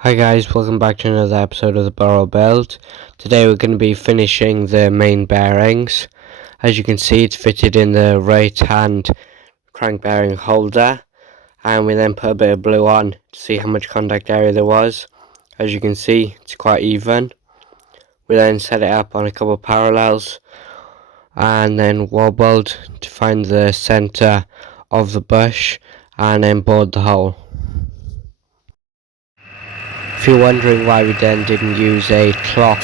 Hi guys, welcome back to another episode of the Burrell Build. Today we're going to be finishing the main bearings. As you can see, it's fitted in the right hand crank bearing holder, and we then put a bit of blue on to see how much contact area there was. As you can see, it's quite even. We then set it up on a couple of parallels and then wobbled to find the centre of the bush and then bored the hole. If you're wondering why we then didn't use a clock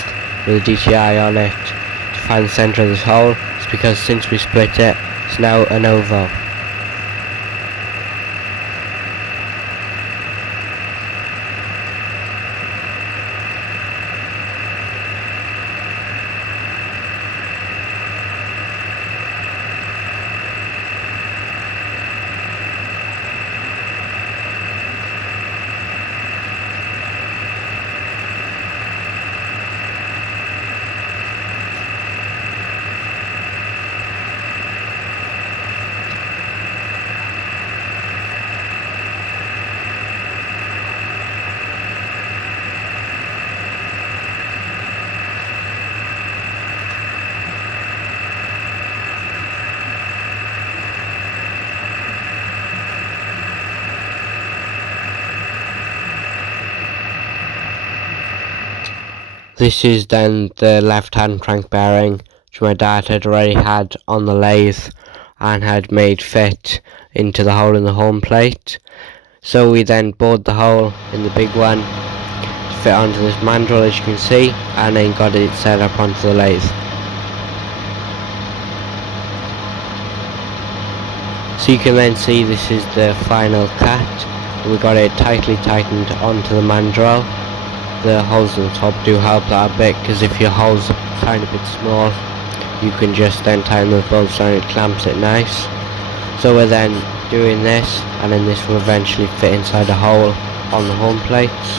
with a DTI on it to find the centre of this hole, it's because since we split it, it's now an oval. This is then the left hand crank bearing, which my dad had already had on the lathe and had made fit into the hole in the home plate. So we then bored the hole in the big one to fit onto this mandrel, as you can see, and then got it set up onto the lathe. So you can then see this is the final cut. We got it tightly tightened onto the mandrel. The holes at the top do help that a bit, because if your hole's a tiny bit small, you can just then tighten the bolts down, it clamps it nice. So we're then doing this, and then this will eventually fit inside a hole on the home plates.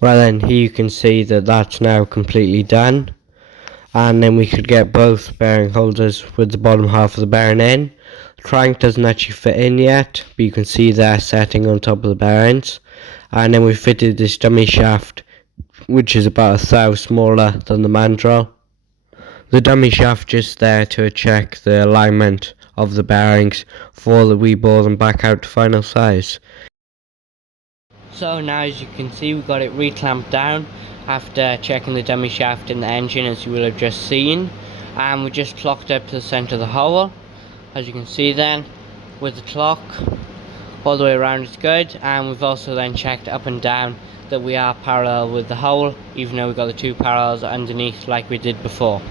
Right then, here you can see that that's now completely done. And then we could get both bearing holders with the bottom half of the bearing in. The crank doesn't actually fit in yet, but you can see they're setting on top of the bearings. And then we fitted this dummy shaft, which is about a thou smaller than the mandrel. The dummy shaft just there to check the alignment of the bearings before we bore them back out to final size. So now, as you can see, we've got it reclamped down after checking the dummy shaft in the engine, as you will have just seen, and we just clocked up to the centre of the hole, as you can see then, with the clock all the way around is good. And we've also then checked up and down that we are parallel with the hole, even though we've got the two parallels underneath like we did before.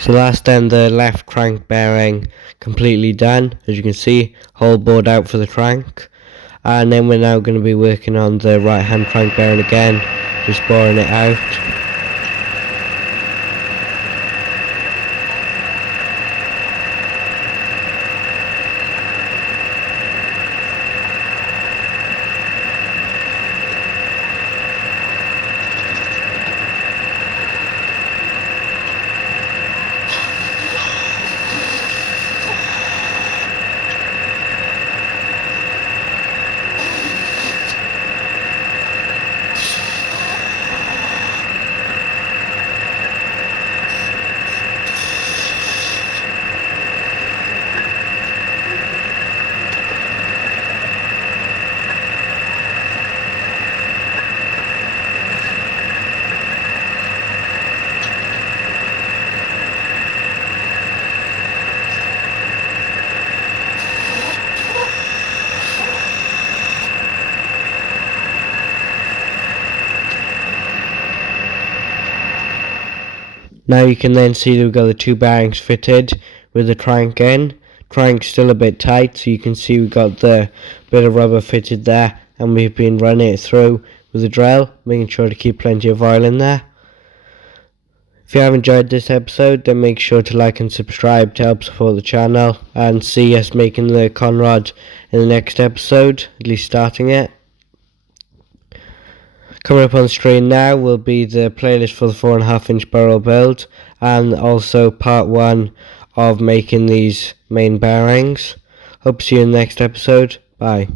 So that's then the left crank bearing completely done. As you can see, hole bored out for the crank. And then we're now going to be working on the right hand crank bearing again, just boring it out. Now you can then see that we've got the two bearings fitted with the crank in. Crank's still a bit tight, so you can see we've got the bit of rubber fitted there, and we've been running it through with a drill, making sure to keep plenty of oil in there. If you have enjoyed this episode, then make sure to like and subscribe to help support the channel, and see us making the conrod in the next episode, at least starting it. Coming up on the screen now will be the playlist for the 4.5 inch Burrell Build, and also part 1 of making these main bearings. Hope to see you in the next episode. Bye.